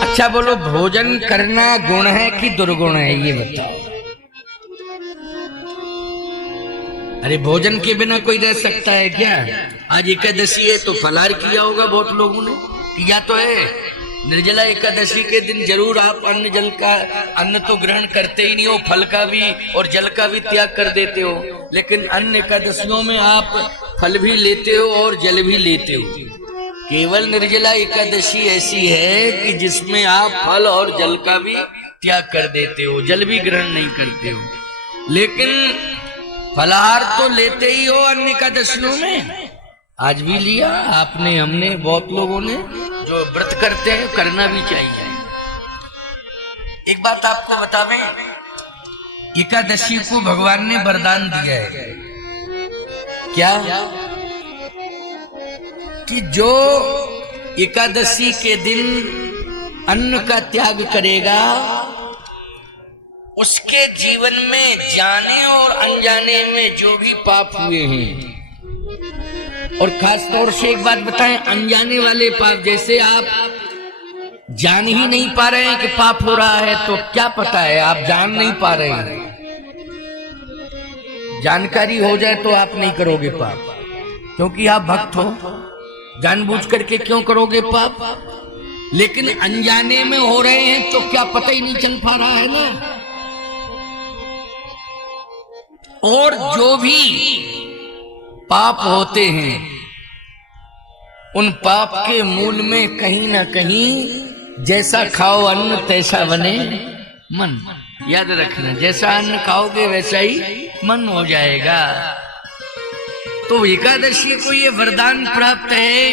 अच्छा बोलो, भोजन करना गुण है कि दुर्गुण है, ये बताओ। अरे भोजन के बिना कोई रह सकता है क्या? आज एकादशी है तो फलाहार किया होगा बहुत लोगों ने, किया तो है। निर्जला एकादशी के दिन जरूर आप अन्न तो ग्रहण करते ही नहीं हो, फल का भी और जल का भी त्याग कर देते हो। लेकिन अन्य एकादशियों में आप फल भी लेते हो और जल भी लेते हो। केवल निर्जला एकादशी ऐसी है कि जिसमें आप फल और जल का भी त्याग कर देते हो, जल भी ग्रहण नहीं करते हो। लेकिन फलाहार तो लेते ही हो अन्य एकादशियों में। आज भी लिया आपने, हमने, बहुत लोगों ने। जो व्रत करते हैं करना भी चाहिए। एक बात आपको बतावें, एकादशी को भगवान ने वरदान दिया है। क्या? कि जो एकादशी के दिन अन्न का त्याग करेगा उसके जीवन में जाने और अनजाने में जो भी पाप हुए हैं, और खास तौर से एक बात बताएं, अनजाने वाले पाप, जैसे आप जान ही नहीं पा रहे हैं कि पाप हो रहा है, तो क्या पता है, आप जान नहीं पा रहे हैं। जानकारी हो जाए तो आप नहीं करोगे पाप, क्योंकि आप भक्त हो। जानबूझ करके क्यों करोगे पाप? लेकिन अनजाने में हो रहे हैं तो क्या पता ही नहीं चल पा रहा है ना। और जो भी पाप होते हैं उन पाप के मूल में कहीं ना कहीं जैसा खाओ अन्न तैसा बने मन। याद रखना, जैसा अन्न खाओगे वैसा ही मन हो जाएगा। तो एकादशी को ये वरदान प्राप्त है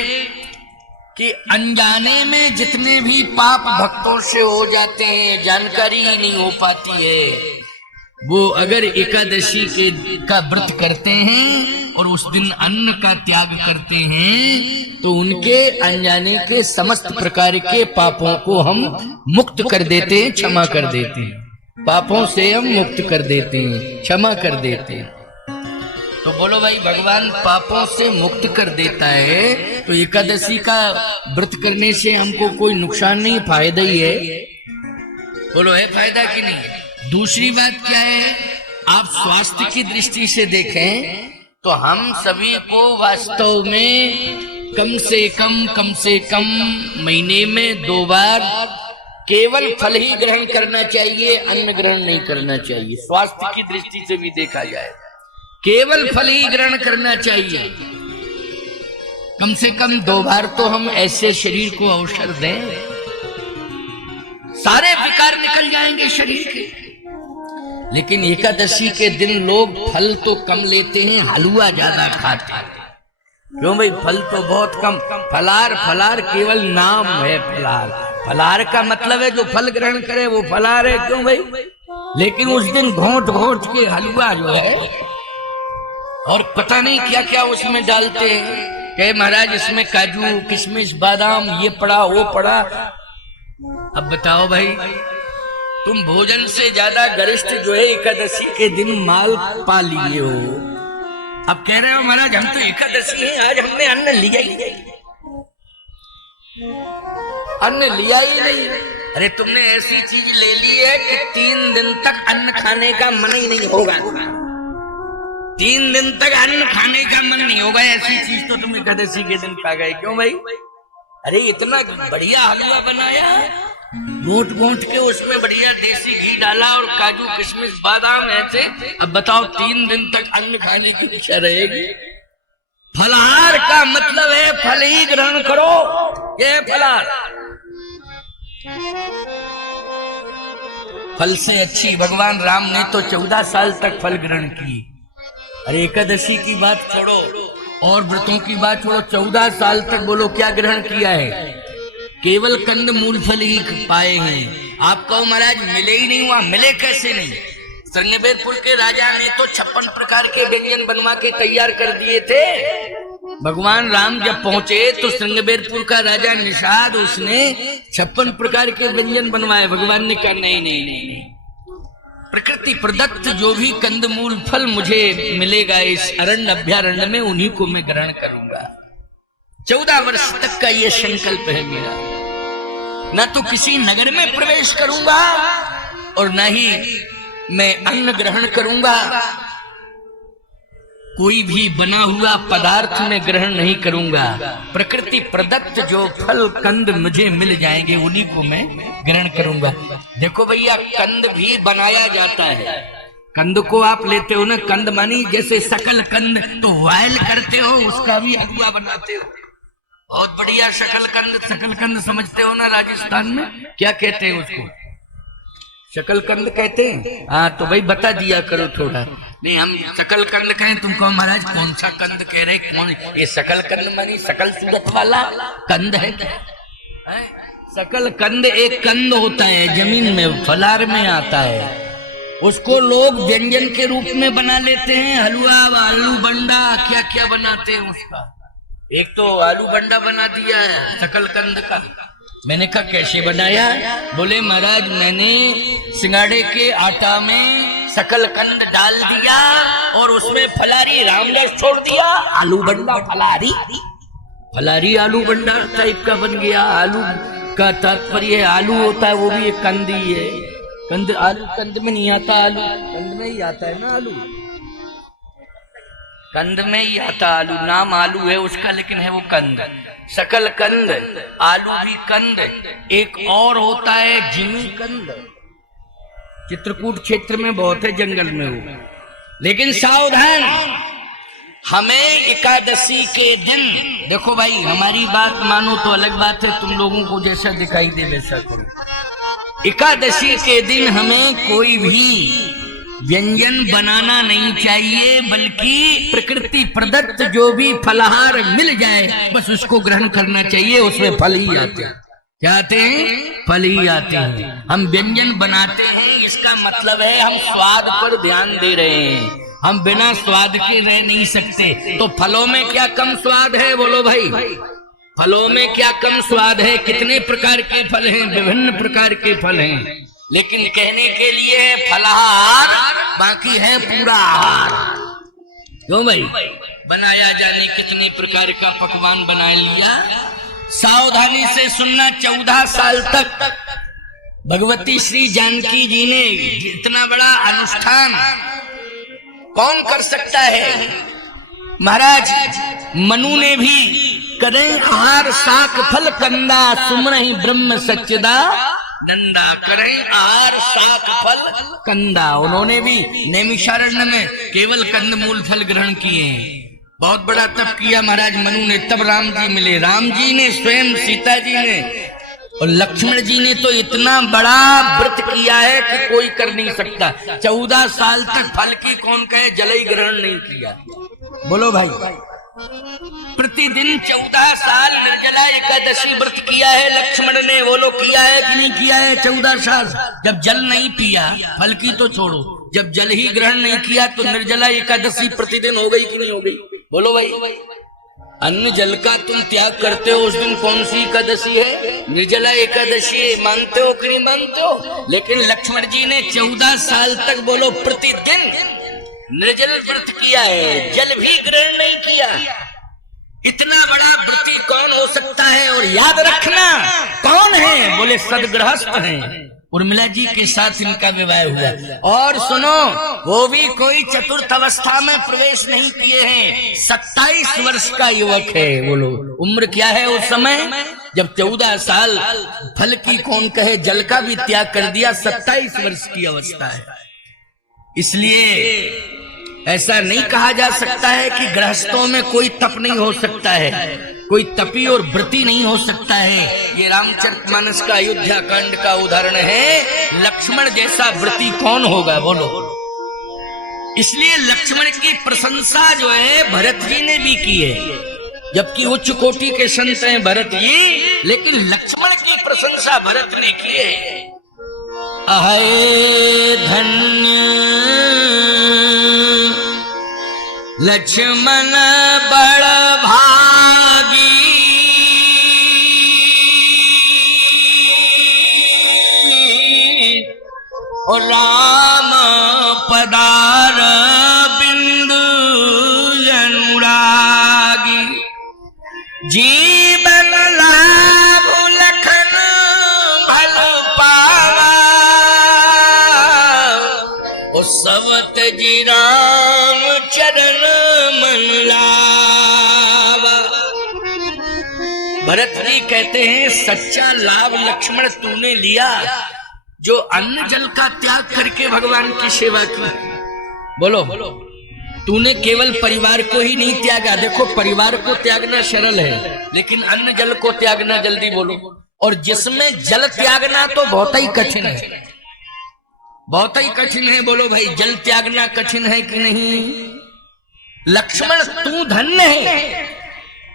कि अनजाने में जितने भी पाप भक्तों से हो जाते हैं, जानकारी ही नहीं हो पाती है, वो अगर एकादशी का व्रत करते हैं और उस दिन अन्न का त्याग करते हैं तो उनके अनजाने के समस्त प्रकार के पापों को हम मुक्त कर देते हैं, क्षमा कर देते हैं। पापों से हम मुक्त कर देते हैं, क्षमा कर देते हैं। तो बोलो भाई, भगवान पापों से मुक्त कर देता है तो एकादशी का व्रत करने से हमको कोई नुकसान नहीं, फायदा ही है। बोलो, है फायदा कि नहीं है? दूसरी बात क्या है, आप स्वास्थ्य की दृष्टि से देखें तो हम सभी को वास्तव में कम से कम महीने में 2 बार केवल फल ही ग्रहण करना चाहिए, अन्न ग्रहण नहीं करना चाहिए। स्वास्थ्य की दृष्टि से भी देखा जाए केवल फल ही ग्रहण करना चाहिए। कम से कम 2 बार तो हम ऐसे शरीर को अवसर दें, सारे विकार निकल जाएंगे शरीर के। लेकिन एकादशी के दिन लोग फल तो कम लेते हैं, हलवा ज्यादा खाते हैं। क्यों भाई? फल तो बहुत कम। फलाहार केवल नाम है। फलाहार का मतलब है जो फल ग्रहण करे वो फलाहार है। क्यों भाई? लेकिन उस दिन घोंट के हलवा जो है, और पता नहीं क्या क्या उसमें डालते हैं, कहे महाराज इसमें काजू किशमिश बादाम ये पड़ा वो पड़ा। अब बताओ भाई, तुम भोजन से ज्यादा गरिष्ठ जो है एकादशी के दिन माल पा लिए हो। अब कह रहे हो महाराज हम तो एकादशी है, आज हमने अन्न लिया ही नहीं, अन्न लिया ही नहीं। अरे तुमने ऐसी चीज ले ली है कि 3 दिन तक अन्न खाने का मन ही नहीं होगा। 3 दिन तक अन्न खाने का मन नहीं होगा, ऐसी चीज तो तुम एकादशी के दिन खा गए। क्यों भाई? अरे इतना बढ़िया हलवा बनाया, घोंट के उसमें बढ़िया देसी घी डाला और काजू किशमिश बादाम ऐसे। अब बताओ 3 दिन तक अन्न खाने की इच्छा रहेगी? फलाहार का मतलब है फल ही ग्रहण करो, ये फलाहार। फल से अच्छी भगवान राम ने तो 14 साल तक फल ग्रहण की। अरे एकादशी की बात छोड़ो और व्रतों की बात छोड़ो, 14 साल तक बोलो क्या ग्रहण किया है? केवल कंद मूल फल ही पाए हैं। आप कहो महाराज मिले ही नहीं हुआ, मिले कैसे नहीं? श्रृंगबेरपुर के राजा ने तो 56 प्रकार के व्यंजन बनवा के तैयार कर दिए थे। भगवान राम जब पहुंचे तो श्रृंगबेरपुर का राजा निषाद, उसने 56 प्रकार के व्यंजन बनवाए। भगवान ने कहा नहीं, प्रकृति प्रदत्त जो भी कंदमूल फल मुझे मिलेगा इस अरण्य अभ्यारण्य में, उन्हीं को मैं ग्रहण करूंगा। 14 वर्ष तक का ये संकल्प है मेरा। न तो किसी नगर में प्रवेश करूंगा और न ही मैं अन्न ग्रहण करूंगा। कोई भी बना हुआ पदार्थ में ग्रहण नहीं करूंगा। प्रकृति प्रदत्त जो फल कंद मुझे मिल जाएंगे उन्हीं को मैं ग्रहण करूंगा। देखो भैया, कंद भी बनाया जाता है। कंद को आप लेते हो ना, कंद मानी जैसे सकल कंद, तो वायल करते हो, उसका भी हलवा बनाते हो। बहुत बढ़िया शकल कंद समझते हो ना? राजस्थान में क्या कहते हैं उसको? शकलकंद कहते हैं। हाँ, तो भाई बता दिया करो थोड़ा। नहीं, हम शकलकंद कहें, तुम कहो महाराज कौन सा कंद कह रहे? कौन? ये शकलकंद मानी सकल सूरत वाला कंद है क्या? शकलकंद एक कंद होता है, जमीन में फलार में आता है। उसको लोग व्यंजन के रूप में बना लेते हैं। हलवा, आलू बंडा, क्या क्या बनाते हैं उसका। एक तो आलू बंडा बना दिया है शकलकंद का। मैंने कहा कैसे बनाया? बोले महाराज मैंने सिंगाड़े के आटा में शकलकंद डाल दिया और उसमें फलारी रामरस छोड़ दिया। आलू बंडा फलारी आलू बंडा टाइप का बन गया। आलू का तात्पर्य आलू होता है, वो भी एक कंद ही है। कंद, आलू कंद में नहीं आता, आलू कंद में ही आता है ना। आलू कंद में ही आता, आलू नाम आलू है उसका, लेकिन है वो कंद। शकल कंद, आलू भी कंद। एक और होता है जिमी कंद, चित्रकूट क्षेत्र में बहुत है, जंगल में हो। लेकिन सावधान, हमें एकादशी के दिन, देखो भाई हमारी बात मानो तो अलग बात है, तुम लोगों को जैसा दिखाई दे वैसा करो। एकादशी के दिन हमें कोई भी व्यंजन बनाना नहीं चाहिए, बल्कि प्रकृति प्रदत्त जो भी फलहार मिल जाए बस उसको ग्रहण करना चाहिए। उसमें फल ही आते हैं। क्या आते हैं? फल ही आते हैं। हम व्यंजन बनाते हैं, इसका मतलब है हम स्वाद पर ध्यान दे रहे हैं। हम बिना स्वाद के रह नहीं सकते। तो फलों में क्या कम स्वाद है? बोलो भाई, फलों में क्या कम स्वाद है? कितने प्रकार के फल हैं? विभिन्न प्रकार के फल हैं, लेकिन कहने के लिए है फलाहार, बाकी है पूरा आहार। क्यों भाई? बनाया जाने कितने प्रकार का पकवान बना लिया। सावधानी से सुनना। 14 साल तक भगवती श्री जानकी जी ने इतना बड़ा अनुष्ठान कौन कर सकता है? महाराज मनु ने भी करें आहार शाक फल कंदा, सुमरहि ब्रह्म सच्चिदा नंदा। करें आहार शाक फल कंदा। उन्होंने भी नैमिषारण्य में केवल कंद मूल फल ग्रहण किए। बहुत बड़ा तप किया महाराज मनु ने, तब राम जी मिले। राम जी ने स्वयं, सीता जी ने और लक्ष्मण जी ने तो इतना बड़ा व्रत किया है कि कोई कर नहीं सकता। 14 साल तक फल की कौन कहे, जल ही ग्रहण नहीं किया। बोलो भाई, प्रतिदिन 14 साल निर्जला एकादशी व्रत किया है लक्ष्मण ने। बोलो किया है कि नहीं किया है? 14 साल जब जल नहीं पिया, फल की तो छोड़ो, जब जल ही ग्रहण नहीं किया तो निर्जला एकादशी प्रतिदिन हो गई कि नहीं हो गई? बोलो भाई, अन्न जल का तुम त्याग करते हो, उस दिन कौन सी एकादशी है? निर्जला एकादशी है। मानते हो कि नहीं मानते हो? लेकिन लक्ष्मण जी ने 14 साल तक, बोलो, प्रतिदिन निर्जल व्रत किया है, जल भी ग्रहण नहीं किया। इतना बड़ा व्रती कौन हो सकता है? और याद रखना कौन है? बोले सदगृहस्थ हैं। उर्मिला जी के साथ इनका विवाह हुआ। और सुनो, वो भी कोई चतुर्थ अवस्था में प्रवेश नहीं किए हैं। 27 वर्ष का युवक है। बोलो उम्र क्या है उस समय? जब 14 साल फल की कौन कहे, जल का भी त्याग कर दिया। 27 वर्ष की अवस्था है। इसलिए ऐसा नहीं कहा जा सकता है कि गृहस्थों में कोई तप नहीं हो सकता है, कोई तपी और व्रती नहीं हो सकता है। ये रामचरितमानस का अयोध्या कांड का उदाहरण है। लक्ष्मण जैसा व्रती कौन होगा? बोलो। इसलिए लक्ष्मण की प्रशंसा जो है भरत जी ने भी की है, जबकि उच्च कोटि के संत हैं भरत जी, लेकिन लक्ष्मण की प्रशंसा भरत ने की है। अहे धन्य लक्ष्मण बड़ भागी, और राम पदार बिंदु अनुरागी। जीवन लाभ लखन ओ सवत जी राम चरण मन लावा। भरत जी कहते हैं सच्चा लाभ लक्ष्मण तूने लिया जो अन्न जल का त्याग करके भगवान की सेवा की। बोलो तूने केवल परिवार को ही नहीं त्यागा। देखो परिवार को त्यागना सरल है लेकिन अन्न जल को त्यागना जल्दी। बोलो और जिसमें जल त्यागना तो बहुत ही कठिन है, बहुत ही कठिन है। बोलो भाई जल त्यागना कठिन है कि नहीं? लक्ष्मण तू धन्य है,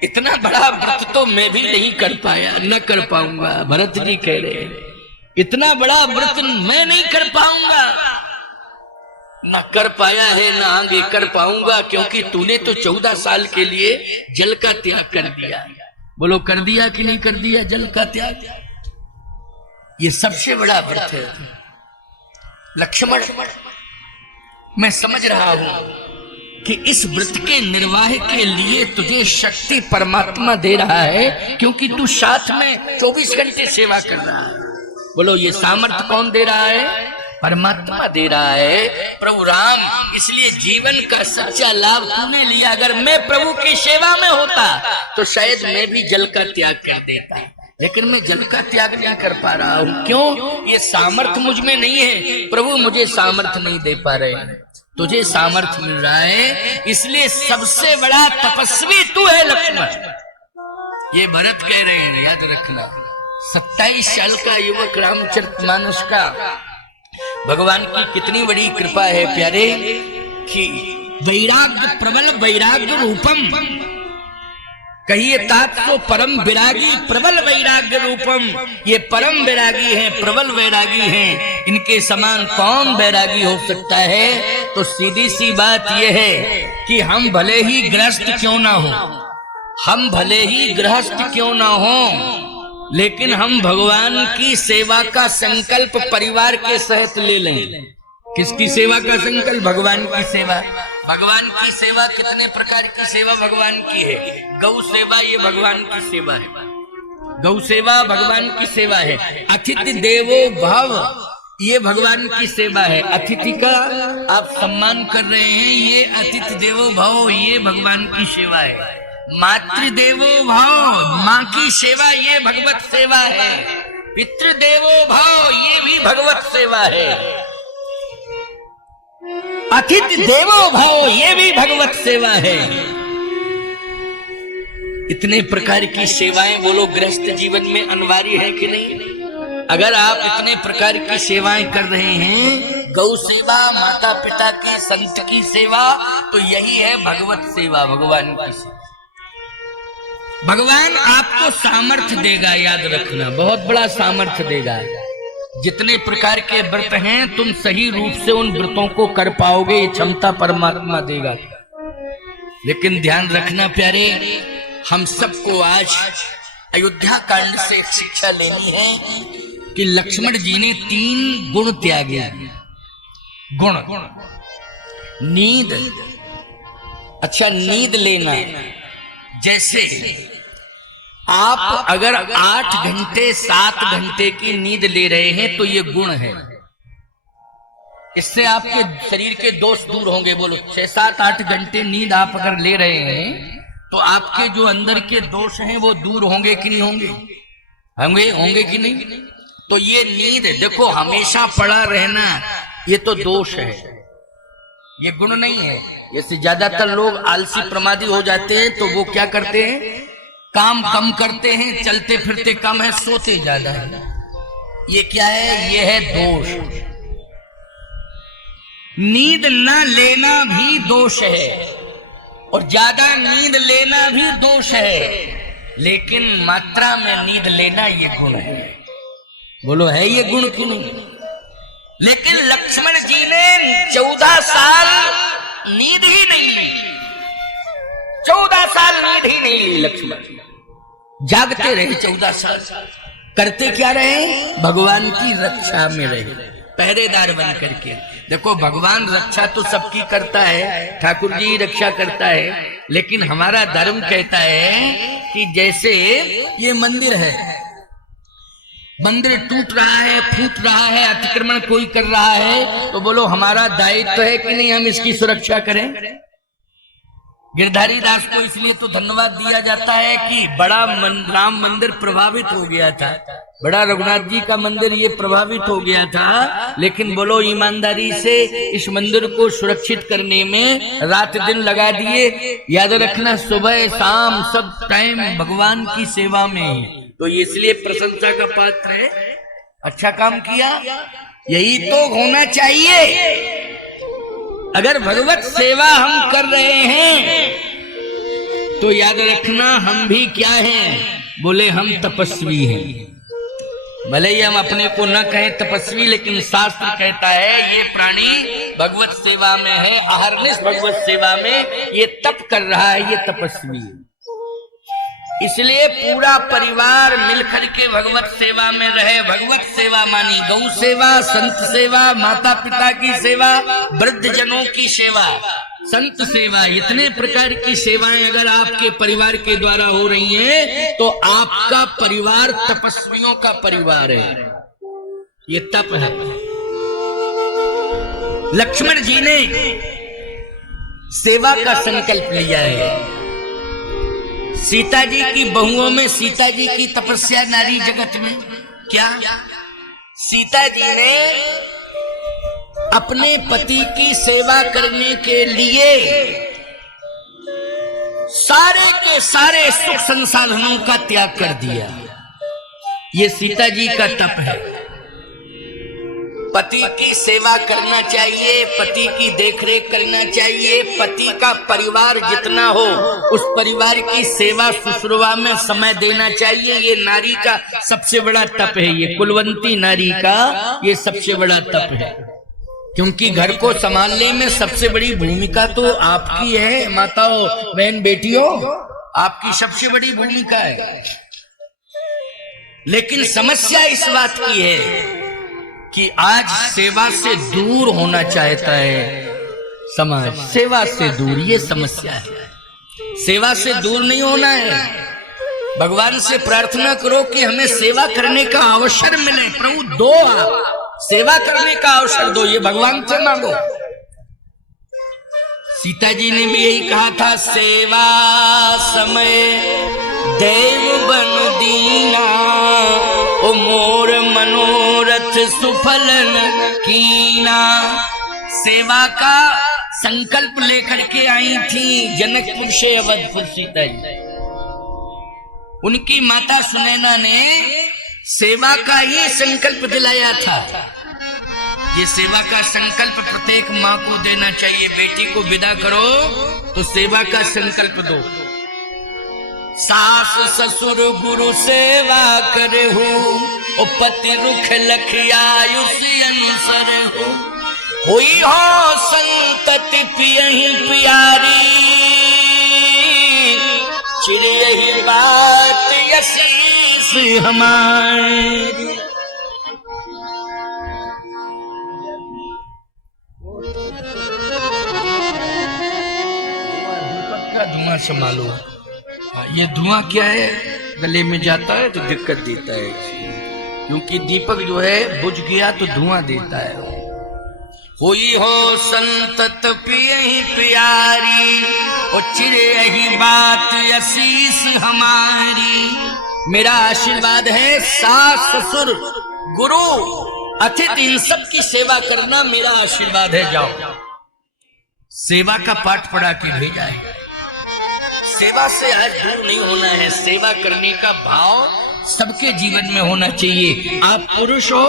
इतना बड़ा व्रत तो मैं भी नहीं कर पाया, न कर पाऊंगा। भरत जी कह रहे हैं इतना बड़ा व्रत मैं नहीं कर पाऊंगा, न कर पाया है न आगे कर पाऊंगा, क्योंकि तूने तो 14 साल के लिए जल का त्याग कर दिया। बोलो कर दिया कि नहीं कर दिया जल का त्याग? ये सबसे बड़ा व्रत है। लक्ष्मण मैं समझ रहा हूं कि इस व्रत के निर्वाह के लिए तुझे शक्ति परमात्मा दे रहा है, क्योंकि तू साथ में 24 घंटे सेवा कर रहा है। बोलो ये सामर्थ्य कौन दे रहा है? परमात्मा दे रहा है, प्रभु राम। इसलिए जीवन का सच्चा लाभ तूने लिया। अगर मैं प्रभु की सेवा में होता तो शायद मैं भी जल का त्याग कर देता, लेकिन मैं जल का त्याग नहीं कर पा रहा हूं। क्यों? ये सामर्थ्य मुझ में नहीं है। प्रभु मुझे सामर्थ्य नहीं दे पा रहे हैं, तुझे सामर्थ्य मिल रहा है। इसलिए सबसे बड़ा तपस्वी तू है लक्ष्मण। ये भरत कह रहे हैं, याद रखना। 27 साल का युवक रामचरितमानस का भगवान की कितनी बड़ी कृपा है प्यारे, कि वैराग्य प्रबल वैराग्य रूपम कहिए तात तो परम विरागी प्रबल वैराग्य रूपम। ये परम वैरागी हैं, प्रबल वैरागी हैं, इनके समान कौन वैरागी हो सकता है? तो सीधी सी बात यह है कि हम भले ही गृहस्थ क्यों ना हो, हम भले ही गृहस्थ क्यों ना हो, लेकिन हम भगवान की सेवा का संकल्प परिवार के सहित ले लें। किसकी सेवा का संकल्प? भगवान की सेवा। भगवान की सेवा कितने प्रकार की सेवा भगवान की है? गौ सेवा ये भगवान की सेवा है, गौ सेवा भगवान की सेवा है। अतिथि देवो भव ये भगवान की सेवा है। अतिथि का आप सम्मान कर रहे हैं, ये अतिथि देवो भव ये भगवान की सेवा है। मातृदेवो भव माँ की सेवा ये भगवत सेवा है। पितृदेवो भव ये भी भगवत सेवा है। अतिथि देवो भव ये भी भगवत सेवा है। इतने प्रकार की सेवाएं बोलो गृहस्थ जीवन में अनिवार्य है कि नहीं? अगर आप इतने प्रकार की सेवाएं कर रहे हैं, गौ सेवा, माता पिता की, संत की सेवा, तो यही है भगवत सेवा, भगवान की सेवा। भगवान आपको सामर्थ्य देगा, याद रखना, बहुत बड़ा सामर्थ्य देगा। जितने प्रकार के व्रत हैं तुम सही रूप से उन व्रतों को कर पाओगे, ये क्षमता परमात्मा देगा। लेकिन ध्यान रखना प्यारे, हम सबको आज अयोध्या कांड से एक शिक्षा लेनी है कि लक्ष्मण जी ने 3 गुण त्यागे। गुण, नींद। अच्छा नींद लेना, जैसे आप अगर 8 घंटे 7 घंटे की नींद ले रहे हैं तो ये गुण है। इससे आपके शरीर के दोष दूर होंगे। बोलो 6, 7, 8 घंटे नींद आप अगर ले रहे हैं तो आपके जो अंदर के दोष हैं वो दूर होंगे कि नहीं होंगे? होंगे कि नहीं? तो ये नींद देखो, हमेशा पड़ा रहना ये तो दोष है, ये गुण नहीं है। जैसे ज्यादातर लोग आलसी प्रमादी हो जाते हैं तो वो क्या करते हैं? काम कम करते हैं, चलते फिरते कम है, सोते ज्यादा है। ये क्या है? ये है दोष। नींद न लेना भी दोष है और ज्यादा नींद लेना भी दोष है, लेकिन मात्रा में नींद लेना ये गुण है। बोलो है ये गुण कि नहीं? लेकिन लक्ष्मण जी ने 14 साल नींद ही नहीं ली, 14 साल नींद ही नहीं ली। लक्ष्मण जागते रहे 14 साल। करते क्या रहे? भगवान की रक्षा में रहे, पहरेदार बन करके। देखो भगवान रक्षा तो सबकी करता है, ठाकुर जी रक्षा करता है, लेकिन हमारा धर्म कहता है कि जैसे ये मंदिर है, मंदिर टूट रहा है, फूट रहा है, अतिक्रमण कोई कर रहा है, तो बोलो हमारा दायित्व है कि नहीं हम इसकी सुरक्षा करें। गिरधारी दास को इसलिए तो धन्यवाद दिया जाता है कि बड़ा राम मंदिर प्रभावित हो गया था, बड़ा रघुनाथ जी का मंदिर ये प्रभावित हो गया था, लेकिन बोलो ईमानदारी से इस मंदिर को सुरक्षित करने में रात दिन लगा दिए। याद रखना, सुबह शाम सब टाइम भगवान की सेवा में है, तो इसलिए प्रशंसा का पात्र है। अच्छा काम किया, यही तो होना चाहिए। अगर भगवत सेवा हम कर रहे हैं तो याद रखना हम भी क्या हैं, बोले हम तपस्वी हैं। भले ही हम अपने को न कहें तपस्वी, लेकिन शास्त्र कहता है ये प्राणी भगवत सेवा में है, अहरनिश भगवत सेवा में ये तप कर रहा है, ये तपस्वी है। इसलिए पूरा परिवार मिलकर के भगवत सेवा में रहे। भगवत सेवा मानी गौ सेवा, संत सेवा, माता पिता की सेवा, वृद्ध जनों की सेवा, संत सेवा, इतने प्रकार की सेवाएं अगर आपके परिवार के द्वारा हो रही हैं तो आपका परिवार तपस्वियों का परिवार है। ये तप है। लक्ष्मण जी ने सेवा का संकल्प लिया है। सीता जी की बहुओं में सीता जी की तपस्या नारी जगत में क्या, सीता जी ने अपने पति की सेवा करने के लिए सारे के सारे सुख संसाधनों का त्याग कर दिया। ये सीता जी का तप है। पति की सेवा करना चाहिए, पति की देखरेख करना चाहिए, पति का परिवार जितना हो उस परिवार की सेवा शुश्रूषा में समय देना चाहिए। ये नारी का सबसे बड़ा तप है, ये कुलवंती नारी का ये सबसे बड़ा तप है। क्योंकि घर को संभालने में सबसे बड़ी भूमिका तो आपकी है, माताओं, बहन, बेटियों, आपकी सबसे बड़ी भूमिका है। लेकिन समस्या इस बात की है कि आज सेवा से दूर होना चाहता है समाज, सेवा से दूर, ये समस्या है। सेवा से दूर नहीं होना है। भगवान से प्रार्थना करो कि हमें सेवा करने का अवसर मिले। प्रभु दो, आप सेवा करने का अवसर दो, ये भगवान से मांगो। सीता जी ने भी यही कहा था, सेवा समय देव बन दीना, ओ मोर मनोरथ सुफलन कीना। सेवा का संकल्प लेकर के आई थी जनकपुर से अवधपुर सीता जी। उनकी माता सुनैना ने सेवा का ये संकल्प दिलाया था। ये सेवा का संकल्प प्रत्येक माँ को देना चाहिए। बेटी को विदा करो तो सेवा का संकल्प दो। सास ससुर गुरु सेवा करे हो, ओ पति रुख लखियायुष अनुसर हो, हुई हो संतति पियहि प्यारी, चिर यही बात यशीस हमारी। धुआं संभालो। ये धुआं क्या है, गले में जाता है तो दिक्कत देता है, क्योंकि दीपक जो है बुझ गया तो धुआं देता है। हुई हो संतत पियहि प्यारी, ओ चिर यही बात आशीष हमारी। मेरा आशीर्वाद है सास ससुर गुरु अतिथि इन सब की सेवा करना मेरा आशीर्वाद है। जाओ सेवा का पाठ पढ़ा के भेजा है। सेवा से आज दूर नहीं होना है। सेवा करने का भाव सबके जीवन में होना चाहिए। आप पुरुष हो,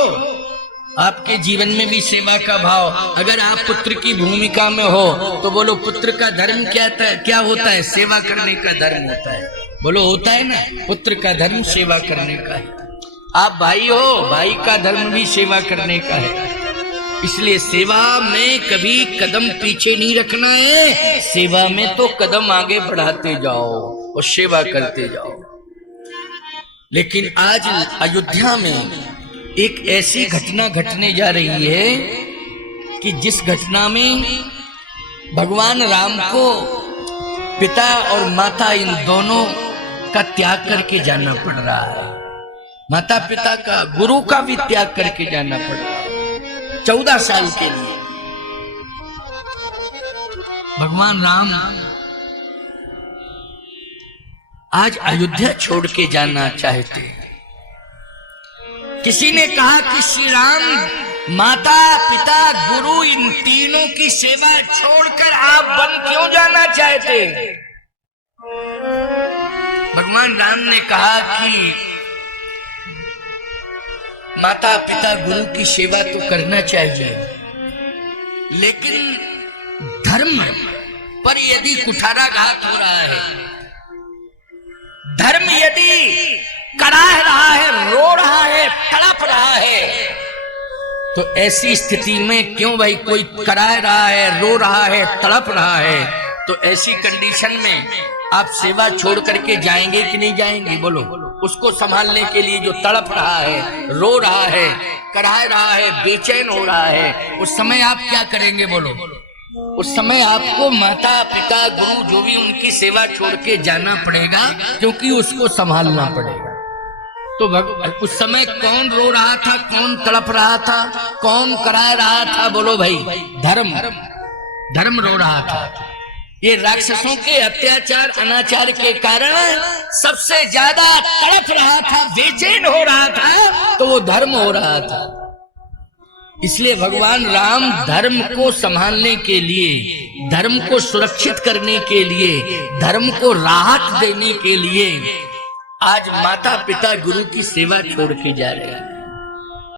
आपके जीवन में भी सेवा का भाव। अगर आप पुत्र की भूमिका में हो तो बोलो पुत्र का धर्म क्या होता है? सेवा करने का धर्म होता है। बोलो होता है ना, पुत्र का धर्म सेवा करने का है। आप भाई हो, भाई का धर्म भी सेवा करने का है। इसलिए सेवा में कभी कदम पीछे नहीं रखना है। सेवा में तो कदम आगे बढ़ाते जाओ और सेवा करते जाओ। लेकिन आज अयोध्या में एक ऐसी घटना घटने जा रही है कि जिस घटना में भगवान राम को पिता और माता इन दोनों का त्याग करके जाना पड़ रहा है। माता पिता का, गुरु का भी त्याग करके जाना पड़ा 14 साल के लिए। भगवान राम आज अयोध्या छोड़ के जाना चाहते हैं। किसी ने कहा कि श्री राम माता पिता गुरु इन तीनों की सेवा छोड़कर आप वन क्यों जाना चाहते? भगवान राम ने कहा कि माता पिता गुरु की सेवा तो करना चाहिए, लेकिन धर्म पर यदि कुठाराघात हो रहा है, धर्म यदि कराह रहा है, रो रहा है, तड़प रहा है, तो ऐसी स्थिति में क्यों भाई कोई कराह रहा है, रो रहा है, तड़प रहा है, तो ऐसी कंडीशन में आप सेवा छोड़ करके जाएंगे कि नहीं जाएंगे? बोलो। उसको संभालने के लिए जो तड़प रहा है, रो रहा है, कराह रहा है, बेचैन हो रहा है, उस समय आप क्या करेंगे? बोलो। उस समय आपको माता पिता गुरु जो भी उनकी सेवा छोड़ के जाना पड़ेगा, क्योंकि उसको संभालना पड़ेगा। तो उस समय कौन रो रहा था, कौन तड़प रहा था, कौन करा रहा था? बोलो भाई। धर्म रो रहा था। ये राक्षसों के अत्याचार अनाचार के कारण सबसे ज्यादा तड़प रहा था, बेचैन हो रहा था, तो वो धर्म हो रहा था। इसलिए भगवान राम धर्म को संभालने के लिए, धर्म को सुरक्षित करने के लिए, धर्म को राहत देने के लिए आज माता पिता गुरु की सेवा छोड़ के जा रहे हैं।